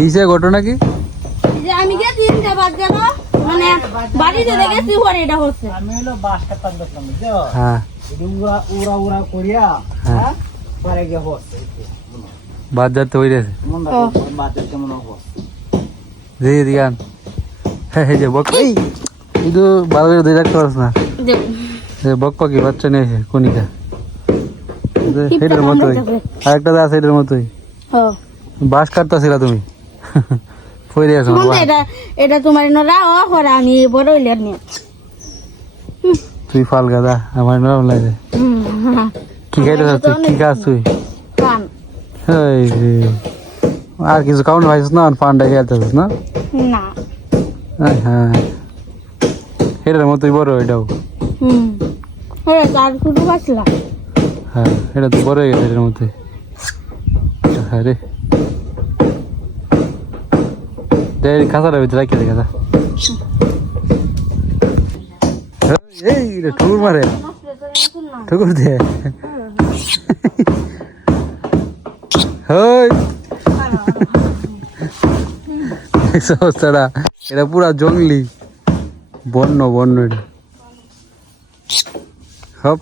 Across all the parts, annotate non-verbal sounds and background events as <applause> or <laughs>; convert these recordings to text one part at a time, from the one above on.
কিসে ঘটনা কি? যে আমি গেছি তিনটা বাদ গেল মানে বাড়িতে দেখেছি পরে এটা হচ্ছে। আমি হলো বাস কাটতাম দেখলাম বুঝছ? হ্যাঁ। উড়া উড়া উড়া করিয়া হ্যাঁ। পরে গিয়ে হচ্ছে বাদ যাতে হয়ে মন হচ্ছে হ্যাঁ যে বক এই! কিন্তু ভালো করে দিয়ে রাখতে পারছ না। যে বক পাখি বাচ্চা নিয়েছে কনিকা এটার মতোই। আরেকটা আছে এটার মতোই। ও। বাস কাটতেছিলা তুমি? আছো এটা এটা তোমার নরা ও আমি বড় হইলে নিয়ে তুই ফাল গাদা আমার নরম লাগে। কি খাইতে তুই কি খাস তুই? আর কিছু কাউন্ট ভাইছিস না? পান্ডা খেলতেছিস না? না। হ্যাঁ। এটার মতোই বড় এটাও। হুম। হ্যাঁ তার শুধু পাচ্ছিলাম হ্যাঁ এটা তো বড় হয়ে গেছে এটার মতোই। হ্যাঁ রে। দে খাসার ভিতরে রাখি দে রে ঠুকুর মারে ঠুকুর দে এটা পুরা জঙ্গলি বন্য বন্য এটা হপ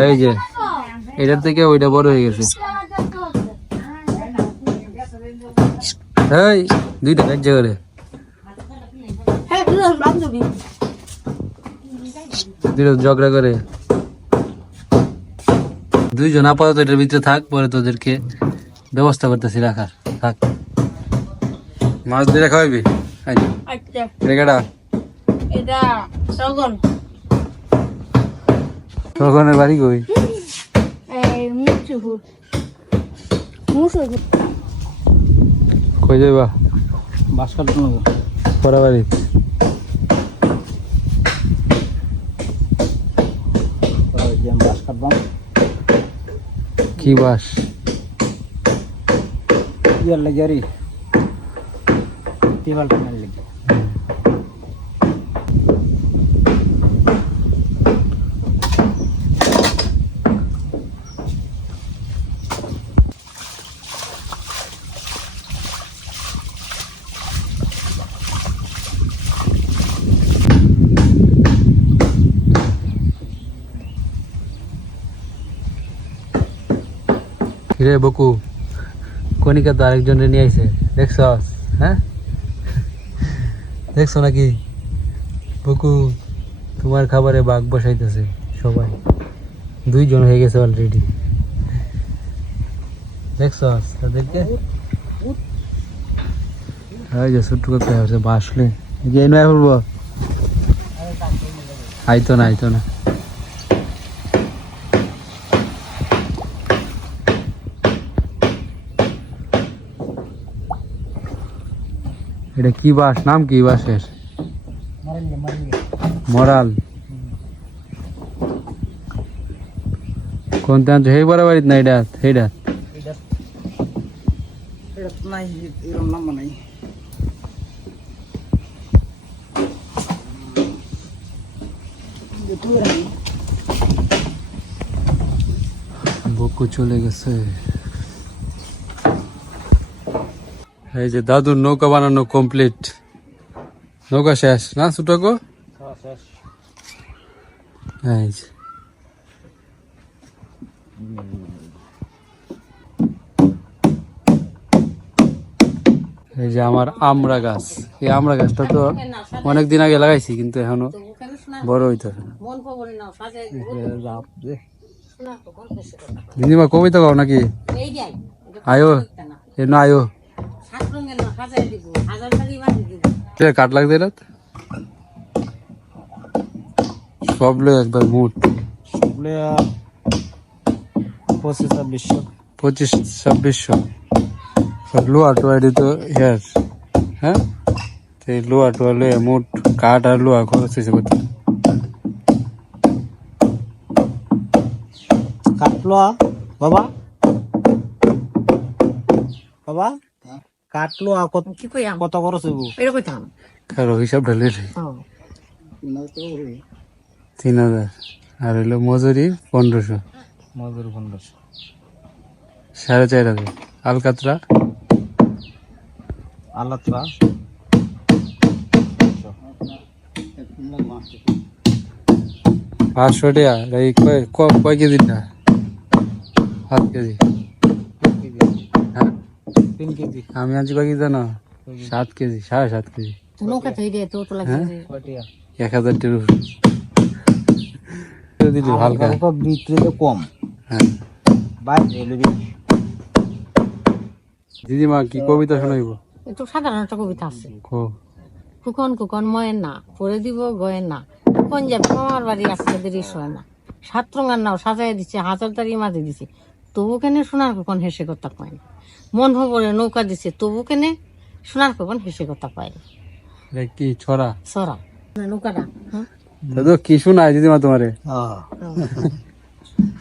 এই যে এটার থেকে ওইটা বড় হয়ে গেছে এই দুইটা করে হ্যাঁ বান্ধবী দুইটা ঝগড়া করে দুইজন আপাতত এটার ভিতরে থাক পরে তোদেরকে ব্যবস্থা করতেছি রাখার থাক মাছ দিয়ে খাওয়াবি আচ্ছা এটা কেডা? এটা সগন তখনের বাড়ি কই কই যাইবা বাস কাটতাম পরা বাড়ি বাস কাটবাম কি বাস? ইয়ার লাগে আরে তিবাল টানার লাগে। রে বকু। কনিকা তো আরেকজনে নিয়ে আইছে। দেখছস হ্যাঁ? দেখছ নাকি? বকু, তোমার খাবারে বাঘ বসাইতেছে সবাই। দুইজন হয়ে গেছে অলরেডি দেখছস তাদেরকে? বাসলে আইতো না আইতো না। এটা কি বাস? নাম কি বাসের? মারিলে। আনছো সেই বড় বাড়িত না এটা? নাই বকু চলে গেছে। এই যে দাদুর নৌকা বানানো কমপ্লিট নৌকা শেষ না ছোটকো শেষ। এই যে। এই যে আমার আমড়া গাছ। এই আমড়া গাছটা তো অনেক দিন আগে লাগাইছি কিন্তু এখনও বড় হইতেছে না। দিদিমা কবিতা গাও নাকি? আয়ো এ না আয়ো। কাট লাগবে সব লোক একবার মুট বলে পঁচিশ ছাব্বিশশো। পঁচিশ ছাব্বিশশো। সব লোহা টোয়া দিত হেয়ার হ্যাঁ? সেই লোহা টোয়া লয়ে মোট কাঠ আর লোহা খরচ হয়েছে কত? কাটলো বাবা? বাবা? কাটলো আর কত কি কইয়াম কত খরচ হইব? এটা কইতাম কারও হিসাব ঢালে তিন হাজার। আর হইল মজুরি পনেরোশো। মজুর পনেরোশো। সাড়ে চার হাজার। আলকাতরা? আল্লাহরা পাঁচশো টাকা। এই কয় ক- কয় কেজিটা? সাত কেজি। হ্যাঁ। তিন কেজি। আমি আনছি কয় কেজি জানো? সাত কেজি সাড়ে সাত কেজি। নৌকা থেকে দিয়ে তো তো হ্যাঁ? এক হাজার টের দিলি হালকা বিক্রিতে কম। হ্যাঁ। বাইরে দিদিমা কি কবিতা শোনাইব? একটু সাধারণ একটা কবিতা আছে। কুকন কুকন ময়ের না পরে দিব গয়ের না। কোন যাবে আমার বাড়ি আজকে দেরি হয় না। সাত রঙার নাও সাজাই দিচ্ছে হাজার দাঁড়িয়ে মাঝে দিছে। তবু কেনে সোনার কুকন হেসে কথা কয় না। মন ভবরে নৌকা দিছে তবু কেনে সোনার কুকন হেসে কথা এটা কি ছড়া? সরা নৌকাটা হুম? দাদু কি শোনায় দিদিমা তোমারে?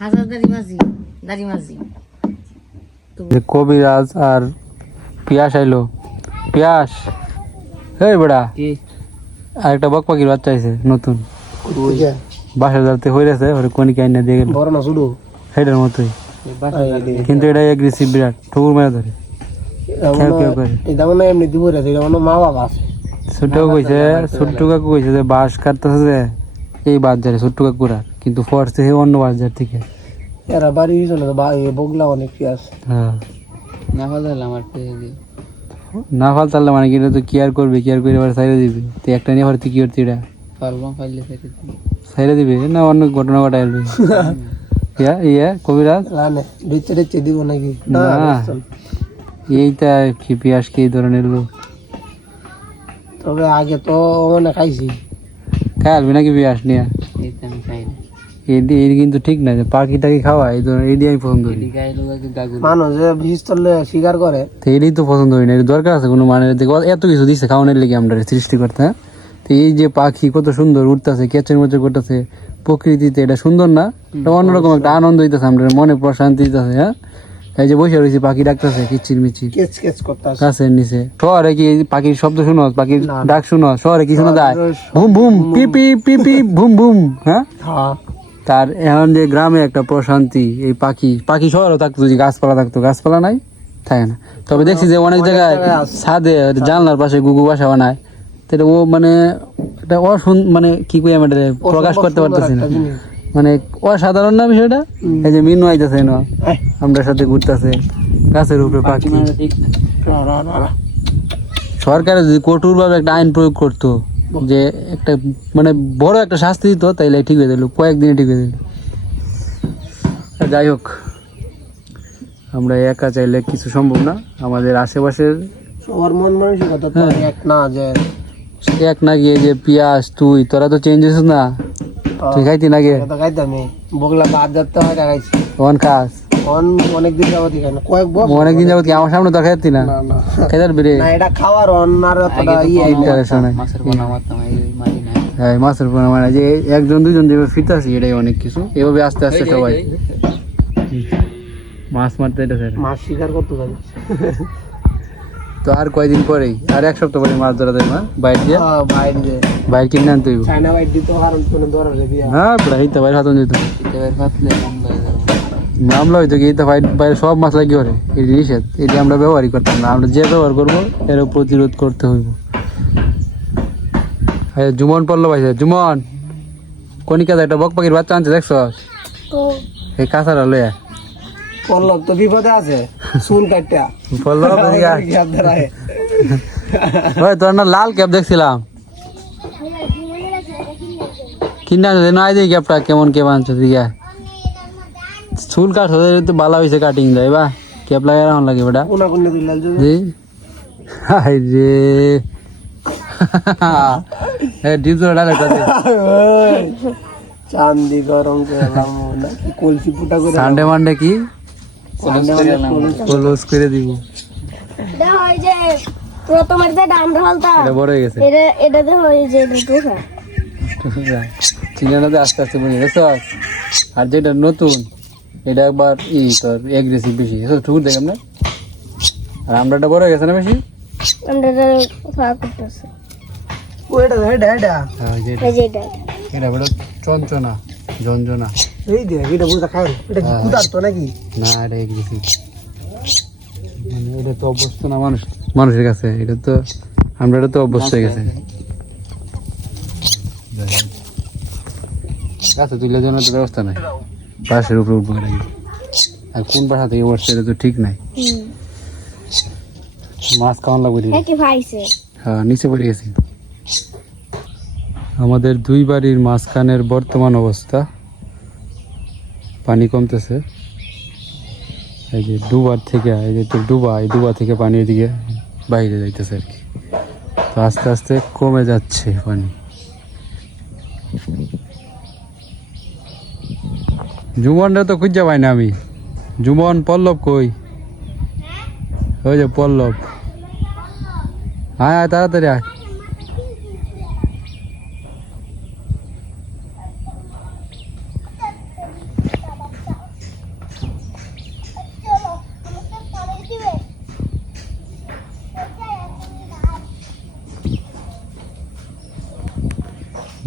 হাজার দাড়ি মাঝি দাড়ি মাঝি কবিরাজ আর পিয়াস আইলো। পিয়াস এই বেড়া আর একটা বক পাখির বাচ্চা আইছে নতুন। বাসা যাতে হইরেছে ওরে কোনি কাইনা দিয়ে গেল? বড় না শুরু হেডের মতোই। কিন্তু এটা এগ্রেসিভ বিরাট ঠুকুর মেরে ধরে। খেয়াল কেউ করে। এটা মানে এমনি দিব রে এটা মানে মা বাবা আছে। ছোট্ট কইছে ছোট্ট কাকু কইছে যে বাঁশ কাটতেছে যে এই বাজারে ছোট্ট কাকুরা। কিন্তু ফরছে হে অন্য বাজার থেকে। এরা বাড়ি পিছনে তো বা- এ বগলা অনেক কি আছে। হ্যাঁ। না ভালো আমার না ফাল তাহলে মানে কি তো কেয়ার করবে কেয়ার করে এবার সাইডে দিবি। তো একটা নিয়ে ভর্তি কি করতি এটা? পারলাম পাইলে সাইডে দিবি। না অন্য ঘটনা ঘটাই আলবি <laughs> ইয়া ইয়া কবিরাজ রানে দিচ্ছে দিচ্ছে দিব নাকি? না। এইটা কি পিয়াস কি এই ধরনের লোক। তবে আগে তো মানে খাইছি। খাই নাকি পিয়াস নিয়ে? এইটা আমি খাই এটি এটি কিন্তু ঠিক না যে পাখি টাকি খাওয়া এই ধরনের এটি আমি পছন্দ করি মানুষ যে বিষ তলে শিকার করে। তো এটাই তো পছন্দ হয় না এর দরকার আছে কোনো মানে দেখো এত কিছু দিচ্ছে খাওয়ানোর লেগে আমরা সৃষ্টি করতে হ্যাঁ? এই যে পাখি কত সুন্দর উঠতেছে কেচের মচের করতেছে প্রকৃতিতে এটা সুন্দর না? এটা অন্যরকম একটা আনন্দ দিতেছে আমরা মনে প্রশান্তি দিতেছে হ্যাঁ? এই যে বসে রয়েছি পাখি ডাকতেছে কিচির মিচির। গাছের নিচে। শহরে কি পাখির শব্দ শুনো? পাখির ডাক শুনো? শহরে কি শোনা যায়? ভুম ভুম পি পি পি পি ভুম ভুম হ্যাঁ? হ্যাঁ। তার এখন যে গ্রামে একটা প্রশান্তি এই পাখি পাখি শহরও থাকতো যদি গাছপালা থাকতো গাছপালা নাই? থাকে না। তবে দেখছি যে অনেক জায়গায় ছাদে জানলার পাশে গুগু বাসা বানায় তো এটা ও মানে এটা অসুন মানে কি কই আমি এটা প্রকাশ করতে পারতেছি না। মানে অসাধারণ না বিষয়টা? এই যে মিনু আইতেছে না আমরা সাথে ঘুরতেছে গাছের উপরে পাখি। সরকারে যদি কঠোর ভাবে একটা আইন প্রয়োগ করতো যে একটা মানে বড় একটা শাস্তি দিত তাইলে ঠিক হয়ে দিল কয়েকদিনে ঠিক হয়ে দিল যাই হোক আমরা একা চাইলে কিছু সম্ভব না। আমাদের আশেপাশের সবার মন মানসিকতা হ্যাঁ। এক না যে এক না গিয়ে যে পিয়াস তুই তোরা তো চেঞ্জ হয়েছিস না। তুই খাইতি না গে এটা খাইতামই বগলা বাদ যাতে হয় খাইছি। তখন খাস অন অনেক দিন যাবত খাই কয়েক বছর অনেকদিন যাবত কি? আমার সামনে তো খাইতি না? এটা খাওয়ার অন্য আর অতটা ইয়ে হ্যাঁ মাছের মানে যে একজন দুজন যেভাবে ফিরতেছি এটাই অনেক কিছু। এভাবে আস্তে আস্তে সবাই মাছ মারতে এটা স্যার মাছ শিকার করতে তো আর কয়দিন পরেই? আর এক সপ্তাহ পরে মাছ ধরা মা বাইরে দিয়ে? বাইরে কিনে আনতে হইব? চায়না বাইর দিতে কারণ কোনো দরকার দিয়া হ্যাঁ পুরা বাইরে হাতন দিত মামলা হইতো কি বাইরে বাইরে সব মাছ লাগি এটি নিষেধ এটি আমরা ব্যবহারই করতাম না। আমরা যে ব্যবহার করব এর প্রতিরোধ করতে হইব। হ্যাঁ জুমন পড়ল ভাই জুমন। কনিকা একটা বক পাখির বাচ্চা আনছে দেখছ? তো এই কাঁচারা লয়া পল্লব তো বিপদে আছে? চুল গ্যাপ ধরায় ওই তোর না লাল ক্যাপ দেখছিলাম। কিনা আনছো নাই দিই ক্যাপটা কেমন ক্যাপ আনছো দিকে চুল কাট হয়ে তো ভালো হয়েছে কাটিং যায় বা ক্যাপ লাগাই রাখুন লাগে বেটা। জি। হাই রে। এ ডিজো ডাইরেক্ট আছে চান্দি গরম করলাম নাকি কলসি ফুটা করে সানডে মানডে কি? ক্লোজ করে দিব। দেখো এই যে প্রথমের যে ডামরা হলতা এটা বড় হয়ে গেছে। এটা এটা দেখো এই যে টোকা চিনানোতে আস্তে আস্তে গেছো আর যেটা নতুন এটা একবার ই তোর এগ্রেসিভ বেশি। ঠুকুর দেখ আমরা আর আমরাটা বড় হয়ে গেছে না বেশি? এটা ফাঁক করতেছে। ওইটা এটা এটা হ্যাঁ এই যে এই যে এটা। এটা বড় চঞ্চনা ঝঞ্ঝনা এই দে এটা বুঝা এটা কি কুদার তো নাকি? না এটা মানে এটা তো অভ্যস্ত না মানুষ মানুষের কাছে। এটা তো আমরা এটা তো অভ্যস্ত হয়ে গেছে। গাছে তুলে জন্য তো ব্যবস্থা নাই। পাশের উপরে উঠবো আর কোন বাসা থেকে উঠছে এটা তো ঠিক নাই। মাছ খাওয়ান লাগবে রে। হ্যাঁ নিচে পড়ে গেছি। আমাদের দুই বাড়ির মাঝখানের বর্তমান অবস্থা। পানি কমতেছে। এই যে ডুবার থেকে, এই যে ডুবা এই ডুবা থেকে পানি এদিকে বাইরে যাইতেছে আর কি। তো আস্তে আস্তে কমে যাচ্ছে পানি। জুমনটা তো খুঁজে পাই না আমি। জুমন, পল্লব কই? ওই যে পল্লব। আয়, তাড়াতাড়ি আয়।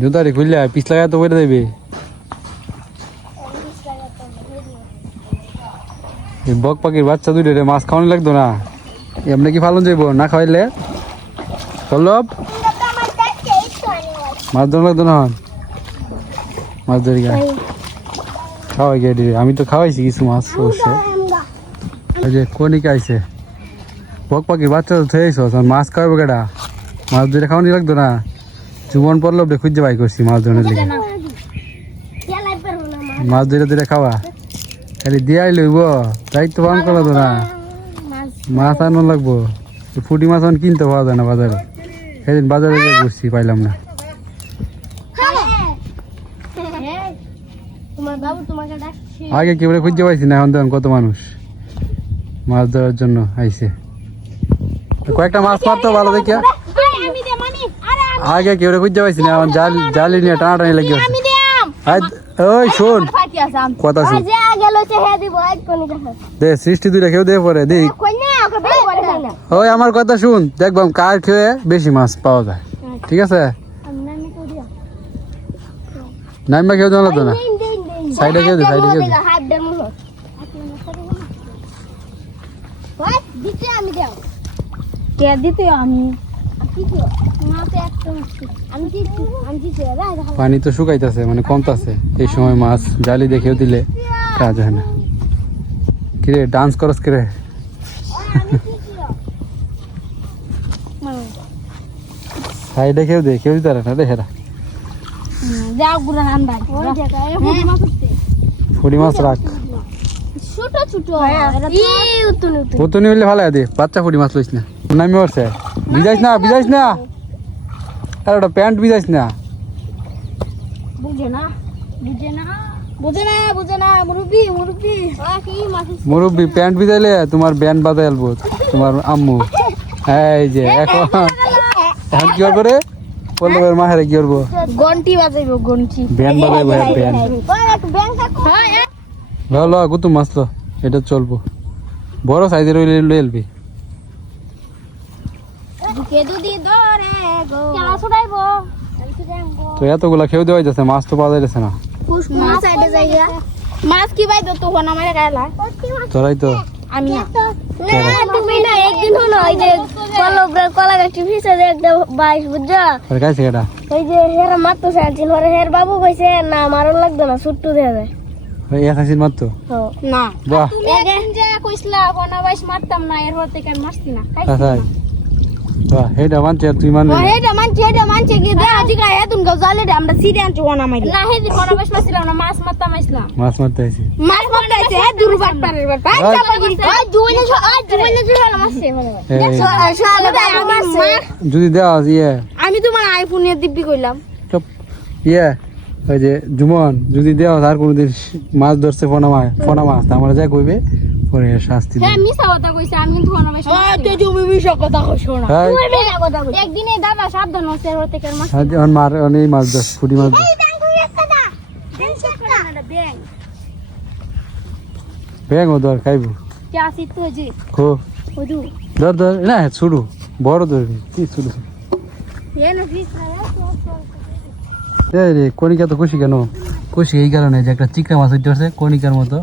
জুতারি খুললে পিছ লাগায় তো বলে দেবে। বক পাখির বাচ্চা দুইটা রে, মাছ খাওয়ানো লাগতো না। এমনি কি ফালন যাইব? না খাওয়াইলে? পল্লব মাছ ধরা লাগতো না? মাছ ধরি খাওয়াই গিয়ে আমি তো খাওয়াইছি কিছু মাছ, অবশ্য। ওই যে কনিকা বক পাখির বাচ্চা তো থয়েছ মাছ খাওয়াবো কেটা মাছ ধরে খাওয়ানি লাগতো না? জীবন রে খুঁজে বাই করছি মাছ ধরার লেগে মাছ। ধরে ধরে খাওয়া। খালি দিয়াই লইব দায়িত্ব পালন করা তো না। মাছ। আনো লাগবো। ফুটি মাছ এখন কিনতে পাওয়া যায় না বাজারে। সেদিন বাজারে গিয়ে ঘুরছি পাইলাম না। তোমাকে ডাকছে। আগে কেউ খুঁজে পাইছি না এখন দেখুন কত মানুষ। মাছ ধরার জন্য আইছে। কয়েকটা মাছ মারতো ভালো দেখিয়া। আগে কেউ খুঁজে পাইছি না? এখন জাল জালি নিয়ে টানাটানি লেগে আছে। আমি দিম আজ- ওই শোন। কথা শুন। দে সৃষ্টি দুইটা কেউ দিয়ে পরে না। ওই আমার কথা শুন। দেখবাম কার খেয়ে বেশি মাছ পাওয়া যায়। ঠিক আছে? নাইমা কেউ জানো তো না? সাইডে কেউ দে সাইডে কেউ দে। দে আমি? পানি তো শুকাইতেছে মানে কমতাছে। এই সময় মাছ জালি দেখেও দিলে কাজ হয় না। কিরে ডান্স করস কিরে? সাইডে কেউ দে কেউ দিতে না দেখে ফুড়ি মাছ রাখ। ছোট ছোট। হইলে ভালো দে বাচ্চা ফুড়ি মাছ লইস না। নামি ওরছে বিজাইস না বিজাইস না। আর ওটা প্যান্ট বিজাইস না। বুঝে না বুঝে না মুরব্বি প্যান্ট বিজাইলে তোমার ব্যান্ড বাজাই আলবো তোমার আম্মু। এই যে এখন এখন কি করব রে? পল্লবের মাহেরে কি করব? গন্টি বাজাইবো গন্টি। ব্যান্ড বাজাইবো ব্যান্ড। এটা চলবো। বড় সাইজের হইলে লই এলবি কেদু দি দরে গো কেলা ছড়াইবো তো এতগুলা খেয়ে দেওয়া যাচ্ছে মাছ তো পাওয়া যাইতেছে না। মাছ সাইডে যাইয়া মাছ কি ভাই তো তখন আমার গায়লা তোরাই তো। আমি না। তুমি না একদিন হলো ওই যে কলা কলা গাছটি ভিসে একটা বাইশ বুঝছ? আর খাইছে এটা ওই যে হের মাত্র চাইছিল ওরে হের বাবু কইছে না মারণ লাগবে না ছুট্টু দেয়া যায় ওই এক হাসির মাত্র না। বাহ। তুমি একদিন যে কইছলা কোনা বাইশ মারতাম না এর হতে কেন মারছি না। আচ্ছা আজি গায় আমরা না কোনা না মাছ মাছ আইছি। মাছ হে দুরবার পারের বার পাই শালা যদি দেওয়া ইয়ে। আমি তোমার আইফোন নিয়ে দিব্যি কইলাম। চুপ। ইয়ে ওই যে জুমন যদি দেওয়া আর কোনোদিন মাছ ধরছে ফোনা মাছ ফোনা মাছ তা আমরা যা কইবে পরে শাস্তি দিবে। মিছা কথা কইছে আমি কিন্তু কোনা বাইশ মারছি তুমি মিছা কথা কইছো না। হাই তুমি মিছা কথা কইছো। একদিনে দাদা সাবধান এর হতে কেন মারছে আজ অন মার অন এই মাছ ধর ফুটি মাছ ধর ব্যাং ও ধর খাইবো। কে আসি তো জি খো। ওদু ধর ধর না ছুড়ু। বড় ধরবি কি ছুড়ু এনে ফিস এই রে কণিকা তো খুশি কেন? খুশি এই কারণে যে একটা চিকা মাছ ধরছে কণিকার মতো।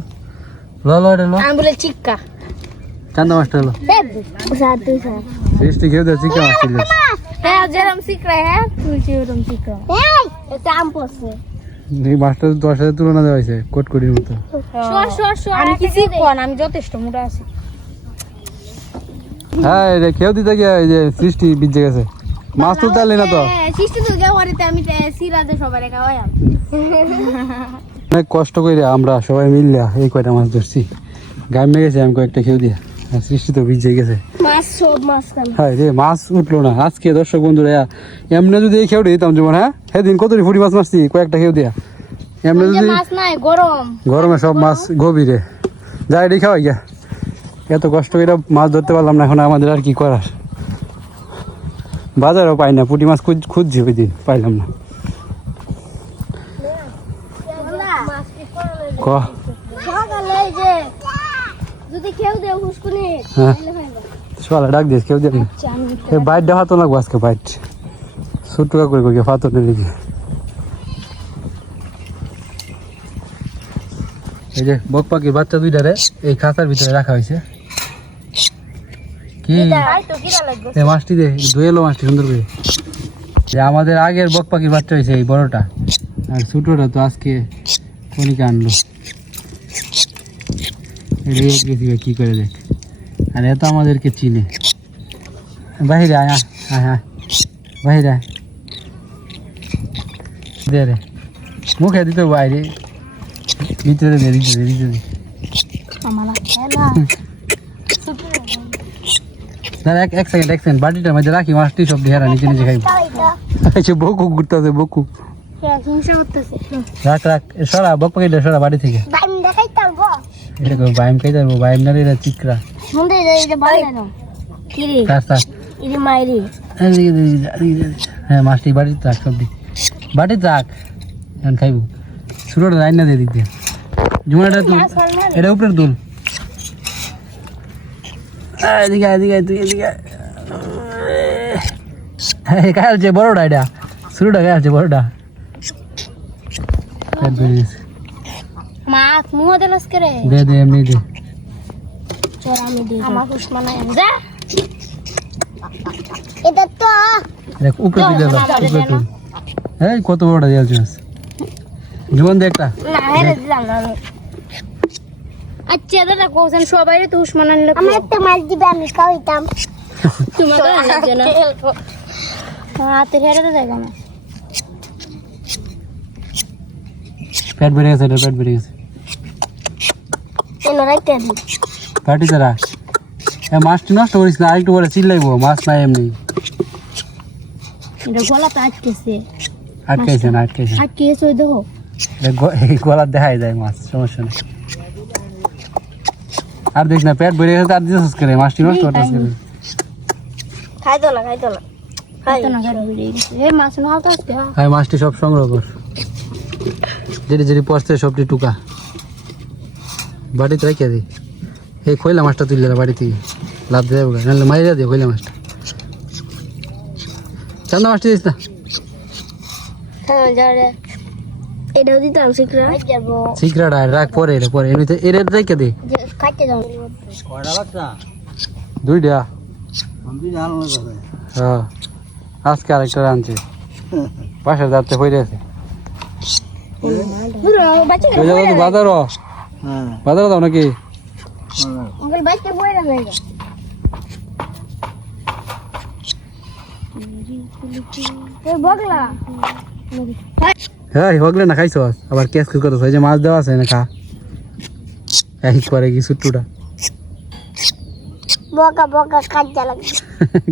ল ল। এটা ল আমি বলে চিক্কা। চান্দা মাছটা হলো স্যার তুই স্যার সৃষ্টি খেয়ে দেয় চিকেন মাছ ছিল হ্যাঁ যেরকম হ্যাঁ তুই যেরকম শিখরা এই এটা আম পড়ছে। এই মাছটা দশ হাজার তুলনা দেওয়া হয়েছে কোটকটির মতো। সর সর সর আমি কি শিখব আমি যথেষ্ট মোটা আছি। হ্যাঁ খেয়েও দিতে গিয়ে এই যে সৃষ্টি বিজে গেছে। মাছ তুলতে পারলি না তো? সৃষ্টি তো গাওয়ারিতে আমি সিরাতে সবাই খাওয়াই অনেক কষ্ট করে আমরা সবাই মিললে এই কয়টা মাছ ধরছি। গায়ে গেছে আমি কয়েকটা খেয়ে দিয়া। আর সৃষ্টি তো ভিজে গেছে। হ্যাঁ রে মাছ উঠল না। আজকে দর্শক বন্ধুরা এমনি যদি এই খেয়ে দিতাম যেমন হ্যাঁ? সেদিন কত ফুটি মাছ মারছি কয়েকটা খেয়ে দিয়া। এমনি যদি গরম। সব মাছ গভীরে। যাই রেখে খাওয়াই গিয়া। এত কষ্ট করে মাছ ধরতে পারলাম না এখন আমাদের আর কি করার? বাজারেও পাই না পুঁটি মাছ খুঁজ খুঁজছি ওই দিন পাইলাম না। ক? সকালে যে যদি কেউ দেও হুসকুনি হ্যাঁ। সকালে ডাক দিস কেউ আচ্ছা, আমি এই বাইট দেখা তো লাগবো আজকে বাইট করে এই যে বক পাখির বাচ্চা দুইটারে এই খাঁচার ভিতরে রাখা হয়েছে। কি? এই মাছটি দে মাছটি সুন্দর করে। যে আমাদের আগের বক পাখির বাচ্চা হয়েছে এই বড়টা। আর ছোটটা তো আজকে কনিকা আনলো। কি করে দেখ? আর এত আমাদেরকে চিনে। বাহিরে আয় আয় আয় বাহিরে আয়। দে রে। মুখে দিতে বাইরে ভিতরে দে ভিতরে দাঁড়া এক এক সেকেন্ড এক সেকেন্ড বাটিটার মধ্যে রাখি মাছটি সব নিচে নিচে খাইব। আচ্ছা বকু ঘুরতেছে রাখ রাখ। সরা বক সরা বাড়ি থেকে। এটা করে বাইম খাই যাব বাইম না এটা চিকরা। শুনতে যে এটা বাড়ি না কি রে? তার তার এটা মাইরি। হ্যাঁ মাছটি বাড়িতে রাখ সব দিক বাড়িতে রাখ এখন খাইব। শুরুটা রাইন না দিয়ে দিক দিয়ে। জুমাটা তুল। এটা উপরে তুল। এদিকে এদিকে তুই এদিকে। হ্যাঁ খাই বড়টা এটা। শুরুটা খাই বড়টা। মাছ মুহ দেলাস করে দে দে এমনি দে। চল আমি দিই আমার উসমান যা। এটা তো। দেখ উপরে তুলে দাও উপরে তুল। এই কত বড়টা দিয়ে জীবন দে একটা। না হেরে দিলাম না আচ্ছা দাদা কোসেন সবাই তো উসমান আনলে আমি একটা মাছ দিবে আমি খাওয়াইতাম। আনছে না। হাতে হেরে তো দেখো না। পেট ভরে গেছে পেট ভরে গেছে। এলো রাইতে রাখ এ মাছটি নষ্ট করিস না আরেকটু বলে চিল্লাইবো মাছ নাই এমনি। এটা গলা তো আটকেছে আটকাইছে না। আটকেছে। ওই দেখো। এটা গ- দেখাই যায় মাছ সমস্যা নেই। আর দেখ না পেট ভরে গেছে আর করে মাছটি নষ্ট করে খাই তো না খাই তো না হ্যাঁ মাছটি সব সংগ্রহ কর। যেটি যেটি পচতে সবটি টুকা। বাড়িতে রেখে দি। এই খইলা মাছটা তুললে না বাড়ি থেকে লাভ দেবে নাহলে মাইরা দিয়ে খইলা মাছটা। চান্দা মাছটি দিস না। হ্যাঁ এটাও দিতাম রাখ পরে এটা পরে। এমনিতে এর রেখে দে। দুইটা। হ্যাঁ। আজকে আরেকটা আনছে পাশে যাতে হয়ে আছে বাচ্চা ওই জায়গা তো বাজারও। হ্যাঁ বাজারও দাও নাকি ওই বাচ্চা বই না যায় এই বগলা হ্যাঁ হগলে না খাইছো আবার কেস কুস করতেছ এই যে মাছ দেওয়া আছে না খা এক করে কি সুট্টুটা বকা বকা কাজা লাগে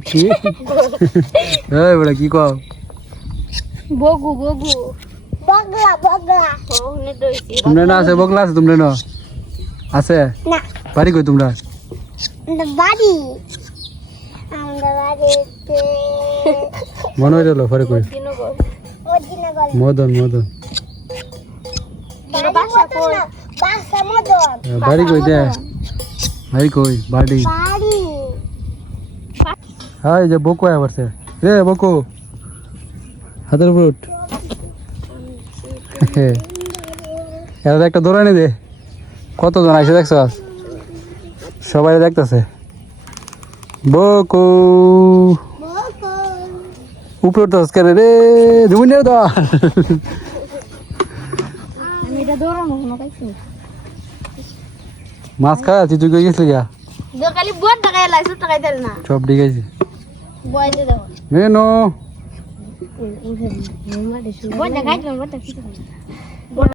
কি এই বড় কি কও বগু বগু বগলা বগলা। ও দইছি তোমরা না আছে বগলা আছে তোমরা না? আছে? না। বাড়ি কই তোমরা? বাড়ি। আমরা বাড়িতে মনে হয়ে পরে কই মদন মদন। বাসা কই? বাসা মদন। বাড়ি কই দে? বাড়ি কই? বাড়ি। হ্যাঁ যে বকো আবার রে বকো। হাতের উপর উঠ। এরা একটা দৌড়ানি দে। কতজন আইসে দেখছ সবাই দেখতেছে। বকো। উপরে তো করে রে? জুমিন রে মাছ খাওয়া তুই তুই গেছিলি গা খালি বুয়ার টাকায় লাইছো টাকায় দিল না সব ঠিক আছে বয়তে দাও নে নো বুয়ার টাকায় দিল বুয়ার টাকায়